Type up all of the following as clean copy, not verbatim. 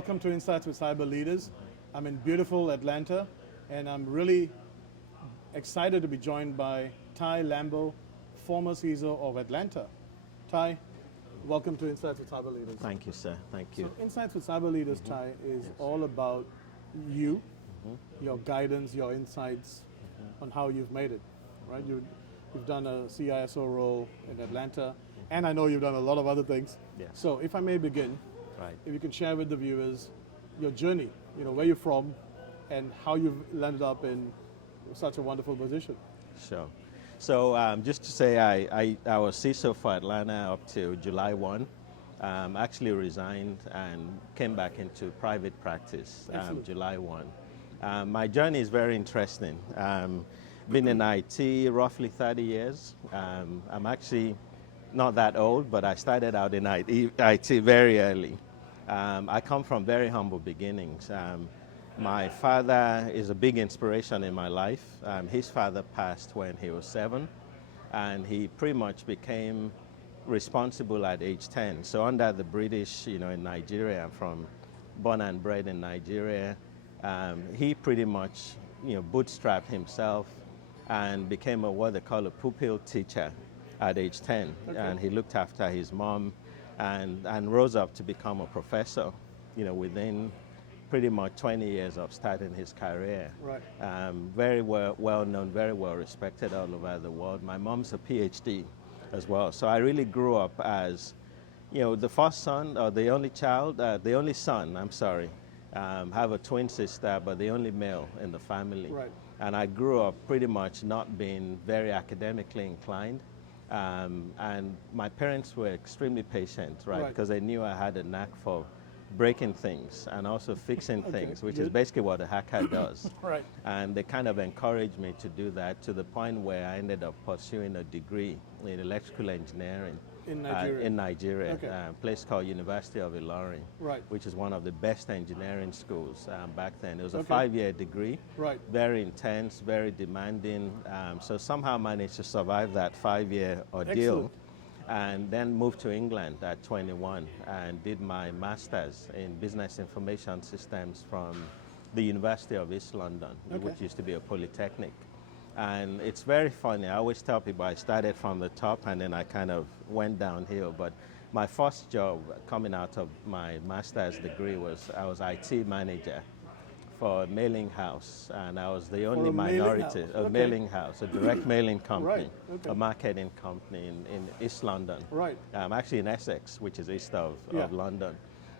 welcome to Insights with Cyber Leaders. I'm in beautiful Atlanta, and I'm really excited to be joined by Taiye Lambo, former CISO of Atlanta. Taiye, welcome to Insights with Cyber Leaders. Thank you, sir. Thank you. So Insights with Cyber Leaders, Taiye, is all about you, your guidance, your insights on how you've made it, right? You've done a CISO role in Atlanta, and I know you've done a lot of other things. Yes. So if I may begin, Right. if you can share with the viewers your journey, where you're from and how you've landed up in such a wonderful position. Sure. So just to say, I was CISO for Atlanta up to July 1. Actually resigned and came back into private practice July 1. My journey is very interesting. Been in IT roughly 30 years. I'm actually not that old, but I started out in IT very early. I come from very humble beginnings. My father is a big inspiration in my life. His father passed when he was 7, and he pretty much became responsible at age 10. So under the British, in Nigeria, I'm born and bred in Nigeria. He pretty much, bootstrapped himself and became what they call a pupil teacher at age 10. Okay. And he looked after his mom and rose up to become a professor, within pretty much 20 years of starting his career. Right. Very well known, very well respected all over the world. My mom's a PhD as well. So I really grew up as, the first son, or the only child, the only son, I'm sorry. Have a twin sister, but the only male in the family. Right. And I grew up pretty much not being very academically inclined. And my parents were extremely patient, right? Because they knew I had a knack for breaking things and also fixing things, which is basically what a hacker does. Right. And they kind of encouraged me to do that to the point where I ended up pursuing a degree in electrical engineering. In Nigeria? Okay. A place called University of Ilorin, right. which is one of the best engineering schools back then. It was a 5-year degree, right. Very intense, very demanding. So somehow managed to survive that 5-year ordeal. Excellent. And then moved to England at 21 and did my master's in business information systems from the University of East London, which used to be a polytechnic. And it's very funny. I always tell people I started from the top and then I kind of went downhill. But my first job coming out of my master's degree was I was IT manager for a mailing house, and I was the only minority, mailing house, a direct mailing company, a marketing company in East London. Right. Actually in Essex, which is east of London.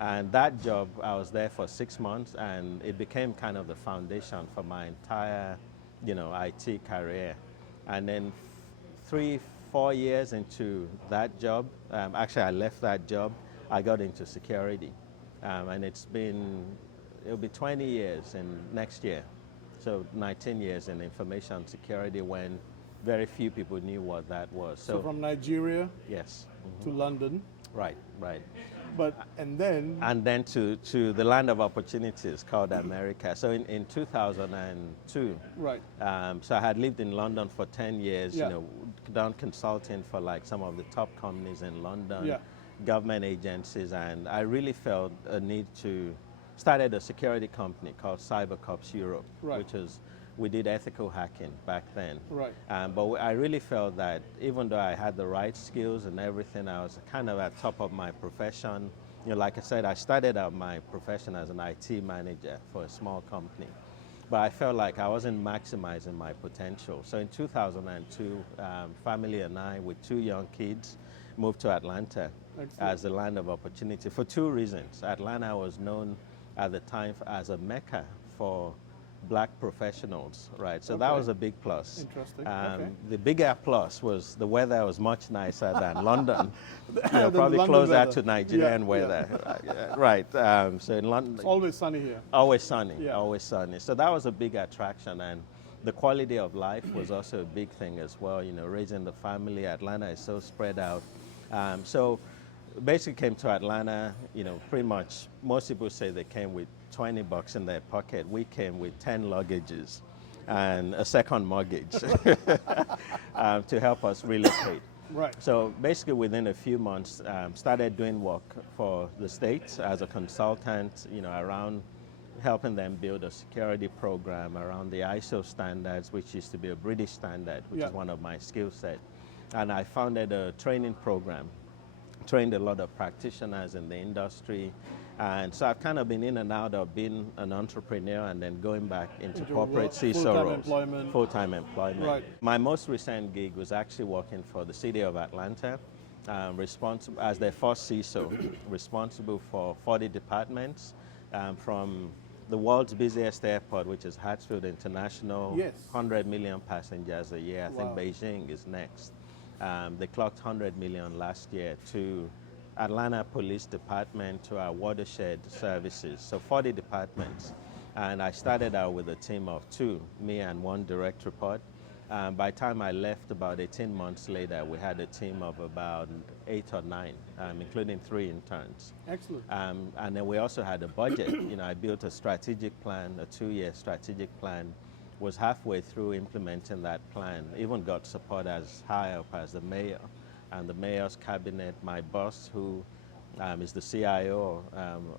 And that job, I was there for 6 months, and it became kind of the foundation for my entire IT career. And then 3-4 years into that job, actually I left that job, I got into security. And it'll be 20 years in next year. So 19 years in information security when very few people knew what that was. So from Nigeria yes. to London. Right. And then to the land of opportunities called America. So in 2002, right. So I had lived in London for 10 years, done consulting for like some of the top companies in London, government agencies, and I really felt a need to started a security company called Cyber Europe, which is, we did ethical hacking back then. Right. But I really felt that even though I had the right skills and everything, I was kind of at top of my profession. Like I said, I started out my profession as an IT manager for a small company. But I felt like I wasn't maximizing my potential. So in 2002, family and I, with 2 young kids, moved to Atlanta as the land of opportunity for 2 reasons. Atlanta was known at the time as a mecca for black professionals, right? So that was a big plus. Interesting. The bigger plus was the weather was much nicer than London. Probably closer to Nigerian weather. Right. So in London, it's always sunny here. Always sunny. Always sunny. So that was a big attraction, and the quality of life was also a big thing as well. Raising the family. Atlanta is so spread out. So basically came to Atlanta, pretty much most people say they came with $20 in their pocket. We came with 10 luggages and a second mortgage to help us relocate. Right. So basically within a few months, started doing work for the states as a consultant, around helping them build a security program around the ISO standards, which used to be a British standard, which is one of my skill set. And I founded a training program, trained a lot of practitioners in the industry. And so I've kind of been in and out of being an entrepreneur and then going back into corporate CISO roles. Full-time employment. Right. My most recent gig was actually working for the city of Atlanta, responsible as their first CISO, responsible for 40 departments, from the world's busiest airport, which is Hartsfield International, 100 million passengers a year. I think Beijing is next. They clocked 100 million last year, to Atlanta Police Department, to our watershed services. So 40 departments. And I started out with a team of 2, me and 1 direct report. By the time I left, about 18 months later, we had a team of about 8 or 9, including 3 interns. Excellent. And then we also had a budget. I built a strategic plan, a 2-year strategic plan. Was halfway through implementing that plan, even got support as high up as the mayor and the mayor's cabinet, my boss, who is the CIO,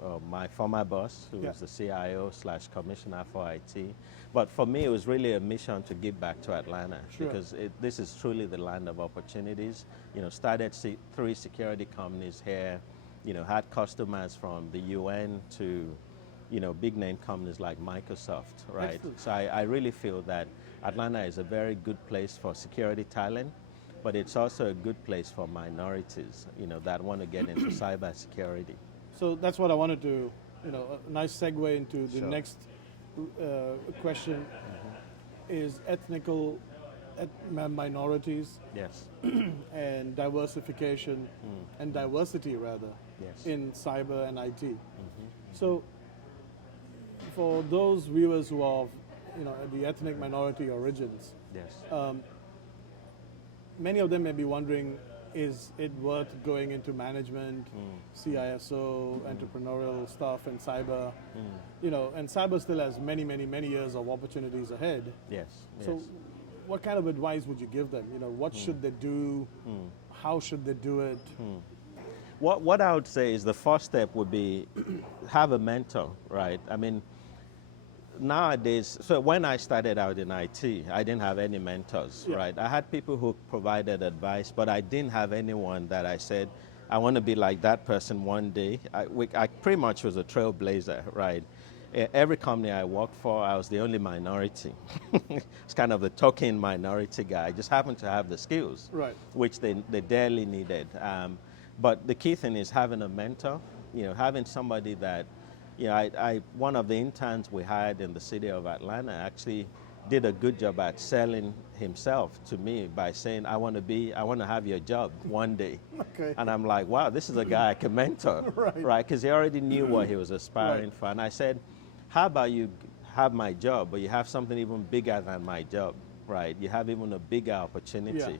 or my former boss, who is the CIO/commissioner for IT. But for me, it was really a mission to give back to Atlanta, because this is truly the land of opportunities. Started 3 security companies here, had customers from the UN to big name companies like Microsoft, right? Excellent. So I really feel that Atlanta is a very good place for security talent, but it's also a good place for minorities, that want to get into cybersecurity. So that's what I wanted to, a nice segue into the next question is ethnical minorities. Yes. And diversification and diversity rather in cyber and IT. So for those viewers who are, the ethnic minority origins, many of them may be wondering, is it worth going into management, CISO, entrepreneurial stuff, and cyber? And cyber still has many, many, many years of opportunities ahead. Yes. So what kind of advice would you give them? What should they do? How should they do it? What I would say is the first step would be have a mentor, right? I mean, nowadays, so when I started out in IT, I didn't have any mentors, right? I had people who provided advice, but I didn't have anyone that I said, I want to be like that person one day. I pretty much was a trailblazer, right? Every company I worked for, I was the only minority. It's kind of the token minority guy. I just happened to have the skills, which they dearly needed. But the key thing is having a mentor, having somebody that, one of the interns we hired in the city of Atlanta actually did a good job at selling himself to me by saying, I want to have your job one day. And I'm like, wow, this is a guy I can mentor, right? Because he already knew what he was aspiring for. And I said, how about you have my job, but you have something even bigger than my job, right? You have even a bigger opportunity.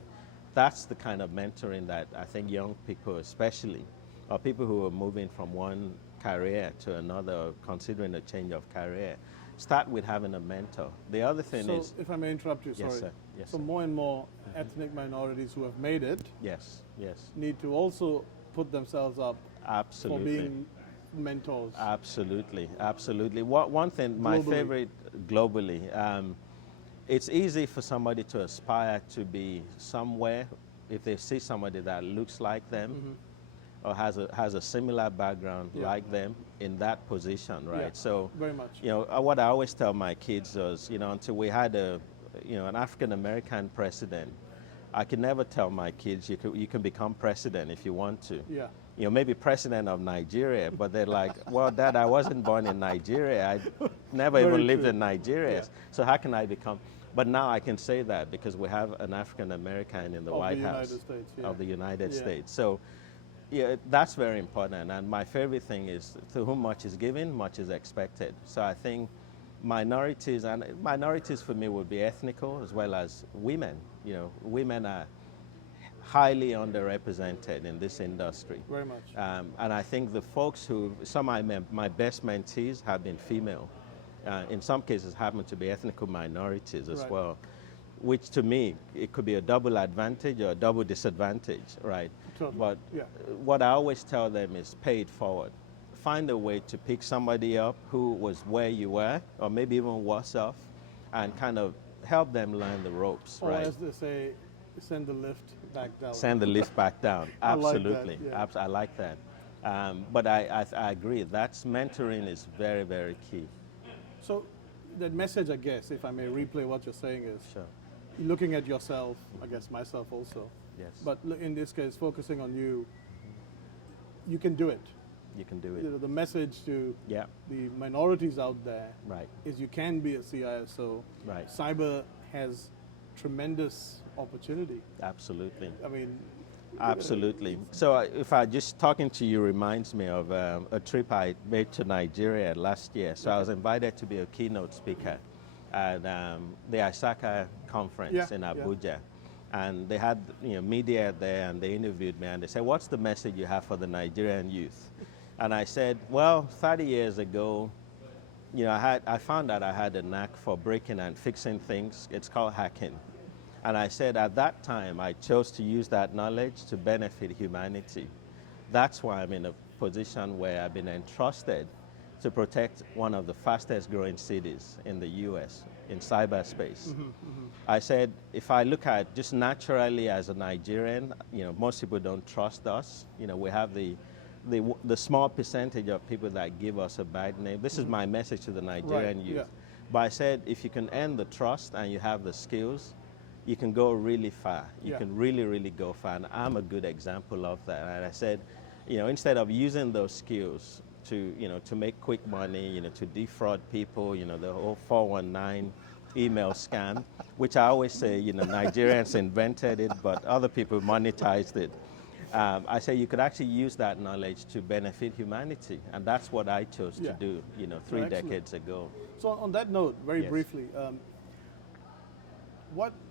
That's the kind of mentoring that I think young people especially, or people who are moving from one career to another, considering a change of career, start with having a mentor. The other thing is... So if I may interrupt you, sorry. Yes, sir. Yes, so sir. More and more ethnic minorities who have made it need to also put themselves up for being mentors. Absolutely. One thing, my favorite globally, it's easy for somebody to aspire to be somewhere if they see somebody that looks like them or has a similar background like them in that position, right? So, very much. What I always tell my kids was, until we had an African American president, I could never tell my kids you can become president if you want to. Maybe president of Nigeria, but they're like, well, Dad, I wasn't born in Nigeria. I never even lived in Nigeria. So how can I become? But now I can say that because we have an African American in the White House of the United States. So that's very important. And my favorite thing is, to whom much is given, much is expected. So I think minorities for me would be ethnical as well as women. Women are highly underrepresented in this industry. Very much. And I think the folks some of my best mentees have been female. In some cases happen to be ethnical minorities as well. which to me, it could be a double advantage or a double disadvantage, right? Totally. But Yeah. what I always tell them is pay it forward. Find a way to pick somebody up who was where you were, or maybe even worse off, and kind of help them learn the ropes, Or right? as they say, send the lift back down. Send the lift back down. I like that, Absolutely. yeah. I like that. But I agree. That's mentoring is very, very key. So that message, I guess, if I may replay what you're saying, is Sure. looking at yourself, I guess myself also, Yes. but in this case, focusing on you, you can do it. You can do You it. know, the message to Yeah. the minorities out there Right. is you can be a CISO. Right. Cyber has tremendous opportunity. Absolutely. I mean, Absolutely. So if I just talking to you reminds me of a trip I made to Nigeria last year. So I was invited to be a keynote speaker at the ISACA conference Yeah, in yeah. Abuja. And they had media there, and they interviewed me, and they said, "What's the message you have for the Nigerian youth?" And I said, "Well, 30 years ago, I found that I had a knack for breaking and fixing things. It's called hacking." And I said, at that time, I chose to use that knowledge to benefit humanity. That's why I'm in a position where I've been entrusted to protect one of the fastest growing cities in the US in cyberspace. I said, if I look at just naturally as a Nigerian, most people don't trust us. We have the small percentage of people that give us a bad name. This is my message to the Nigerian Right, youth. yeah. But I said, if you can earn the trust and you have the skills, you can go really far. You Yeah. can really, really go far. And I'm a good example of that. And I said, instead of using those skills to make quick money, to defraud people, the whole 419 email scam, which I always say, Nigerians invented it, but other people monetized it. I say you could actually use that knowledge to benefit humanity. And that's what I chose Yeah. to do, 3 Excellent. decades ago. so on that note, very Yes. briefly,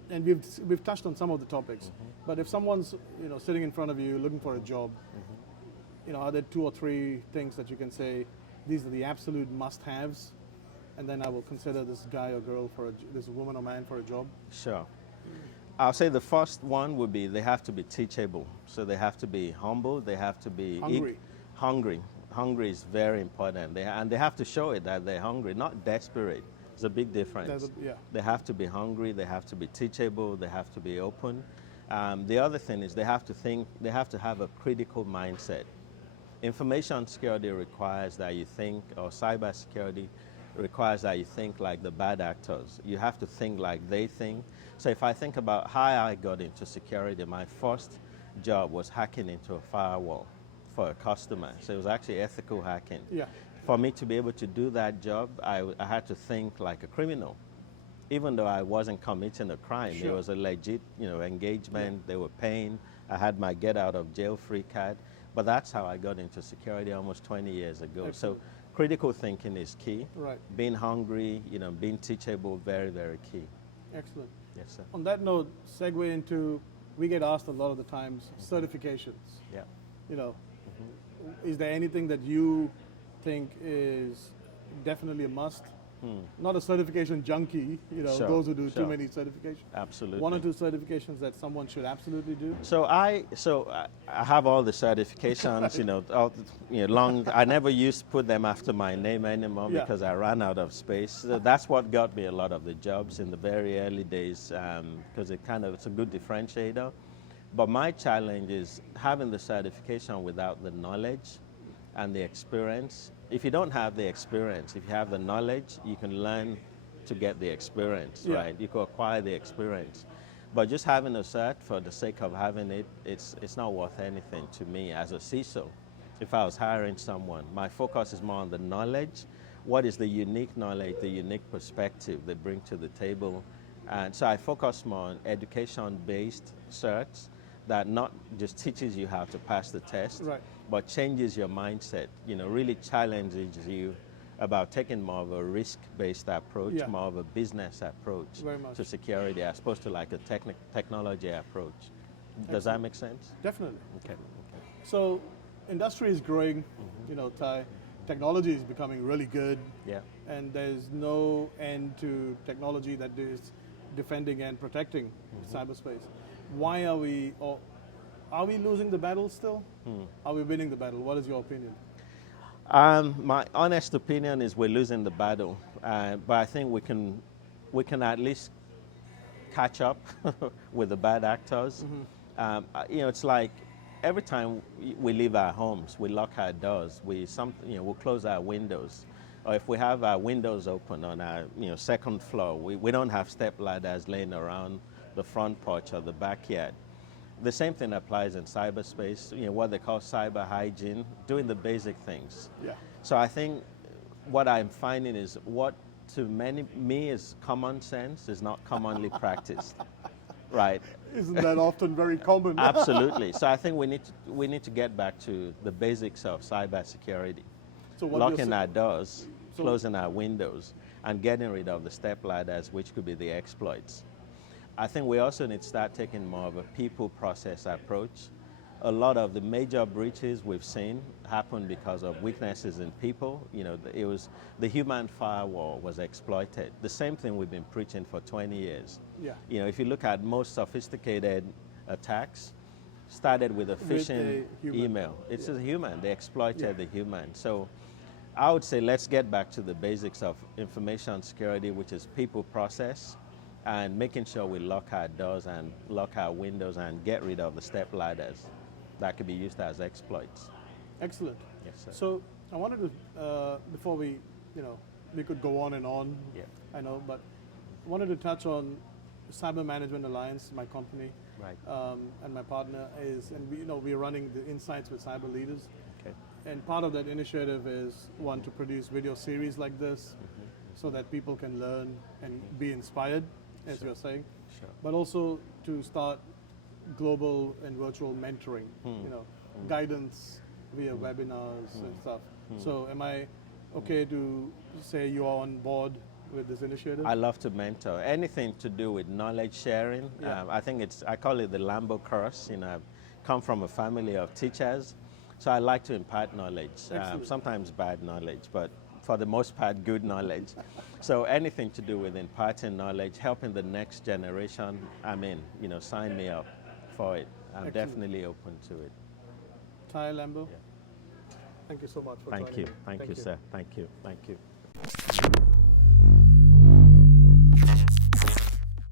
and we've touched on some of the topics, but if someone's sitting in front of you looking for a job, are there 2 or 3 things that you can say these are the absolute must-haves, and then I will consider this guy or girl this woman or man for a job? Sure. I'll say the first one would be they have to be teachable. So they have to be humble. They have to be Hungry. Hungry. Hungry is very important. And they have to show it that they're hungry, not desperate. There's a big difference. Yeah. They have to be hungry. They have to be teachable. They have to be open. The other thing is they have to think. They have to have a critical mindset. Information security requires that you think, or cybersecurity requires that you think like the bad actors. You have to think like they think. So if I think about how I got into security, my first job was hacking into a firewall for a customer. So it was actually ethical hacking. Yeah. For me to be able to do that job, I had to think like a criminal. Even though I wasn't committing a crime, Sure. it was a legit, engagement. They were paying. I had my get out of jail free card. But that's how I got into security almost 20 years ago. Excellent. So critical thinking is key. Right. Being hungry, being teachable, very, very key. Excellent. Yes, sir. On that note, segue into, we get asked a lot of the times, certifications. Yeah. Is there anything that you think is definitely a must? Not a certification junkie, Sure, those who do too sure. many certifications. Absolutely. 1 or 2 certifications that someone should absolutely do? So I have all the certifications, long. I never used to put them after my name anymore Yeah. because I ran out of space. So that's what got me a lot of the jobs in the very early days because it's a good differentiator. But my challenge is having the certification without the knowledge and the experience. If you don't have the experience, if you have the knowledge, you can learn to get the experience, Yeah. right? You can acquire the experience. But just having a cert for the sake of having it, it's not worth anything to me as a CISO. If I was hiring someone, my focus is more on the knowledge. What is the unique knowledge, the unique perspective they bring to the table? And so I focus more on education-based certs that not just teaches you how to pass the test, Right. but changes your mindset, really challenges you about taking more of a risk-based approach, Yeah. more of a business approach Very much. to security as opposed to like a technology approach. Does that make sense? Definitely. Okay. So, industry is growing, Ty. Technology is becoming really good, Yeah. and there's no end to technology that is defending and protecting cyberspace. Why are we, or are we losing the battle still? Are we winning the battle? What is your opinion? My honest opinion is we're losing the battle, but I think we can at least catch up with the bad actors. It's like every time we leave our homes, we lock our doors, we'll close our windows. Or if we have our windows open on our second floor, we don't have step ladders laying around the front porch or the backyard. The same thing applies in cyberspace, what they call cyber hygiene, doing the basic things. Yeah. So I think what I'm finding is what to me is common sense is not commonly practiced. Right. Isn't that often very common? Absolutely. So I think we need to get back to the basics of cybersecurity. So locking our doors, closing our windows, and getting rid of the step ladders, which could be the exploits. I think we also need to start taking more of a people-process approach. A lot of the major breaches we've seen happen because of weaknesses in people. It was the human firewall was exploited. The same thing we've been preaching for 20 years. Yeah. If you look at most sophisticated attacks, started with a phishing email. It's a human. They exploited the human. So I would say let's get back to the basics of information security, which is people process, and making sure we lock our doors and lock our windows and get rid of the step ladders that could be used as exploits. Excellent. Yes, sir. So I wanted to, before we could go on and on, I know, but I wanted to touch on Cyber Management Alliance, my company, right, and my partner is, and we're running the Insights with Cyber Leaders. Okay. And part of that initiative is, one, to produce video series like this, so that people can learn and be inspired, as you're saying, but also to start global and virtual mentoring, guidance via webinars and stuff. So am I okay to say you are on board with this initiative? I love to mentor. Anything to do with knowledge sharing. I think I call it the Lambo curse. I've come from a family of teachers, so I like to impart knowledge, sometimes bad knowledge, but for the most part, good knowledge. So anything to do with imparting knowledge, helping the next generation, sign me up for it. I'm definitely open to it. Taiye Lambo, thank you so much for joining me. Thank you, sir. Thank you.